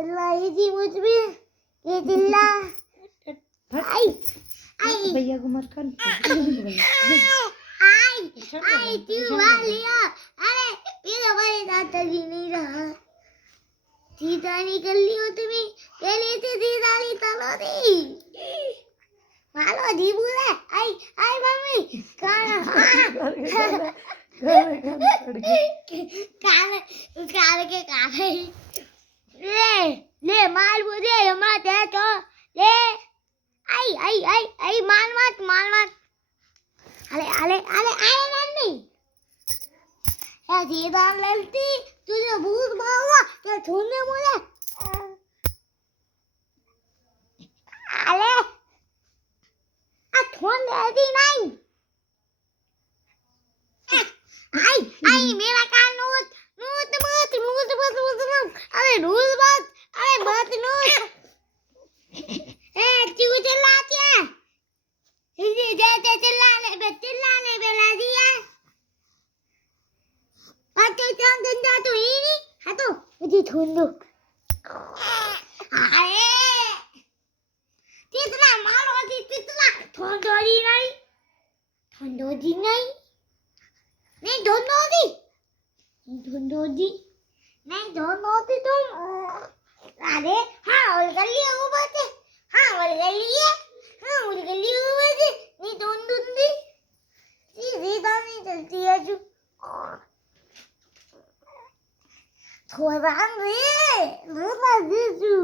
चिल्लाई थी मुझ पे ये चिल्ला आई आई भैया को मत कर आई तू वालिया अरे ये हमारे दादाजी नहीं रहा सीधा निकल ली हो तुम्हें ये लेते सीधा निकलो दी मालो दी बोले आई आई मम्मी कान कान के कान ले माल मुझे हमारा दे तो ले आई आई आई आई माल मत अले मम्मी यार सीधा ललती तुझे भूत मारूंगा क्या छोड़ने मुझे अले छोड़ देती नहीं आई मेरा कान नूत अरे नूत मत अरे मत नूत तू चिल्लाती है इसे जैसे चिल्लाने पे ला दिया तो धंधा तो ही नहीं है तो मुझे छोड़ दो अरे कितना मारो कितना ठंडोरी नहीं नहीं ढूंढोगी तुम अरे हाँ और कर लिया वो बात है हाँ और कर लिया वो बात है नहीं ढूंढूंगी सीधा नहीं चलती है जो थोड़ा रे रोना जीजू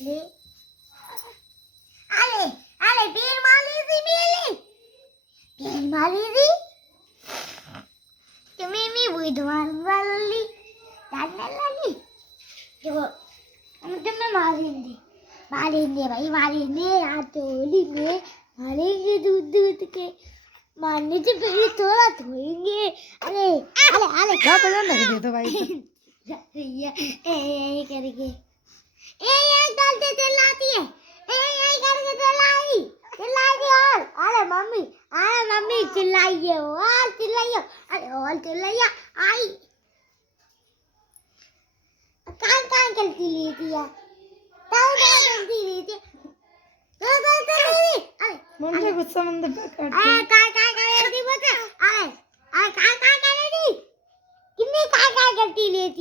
ले अरे पेड़ माली तुम्हें मी बुधवार वाली जानने लगी देखो हम तुम्हें मारेंगे भाई आज तो होली में मारेंगे दूध के मारने से पहले थोड़ा धोएंगे अरे क्या पता लग दे तो भाई ए करके ये डालते चिल्लाती है ए करके चिल्लाई और अरे मम्मी चिल्लाइए और चिल्लाइए आई कान चलती लेती है चलती लेती है अरे मुझे गुस्सा मंद पे काट अरे काय करती बता अरे काय करती कितनी काय करती लेती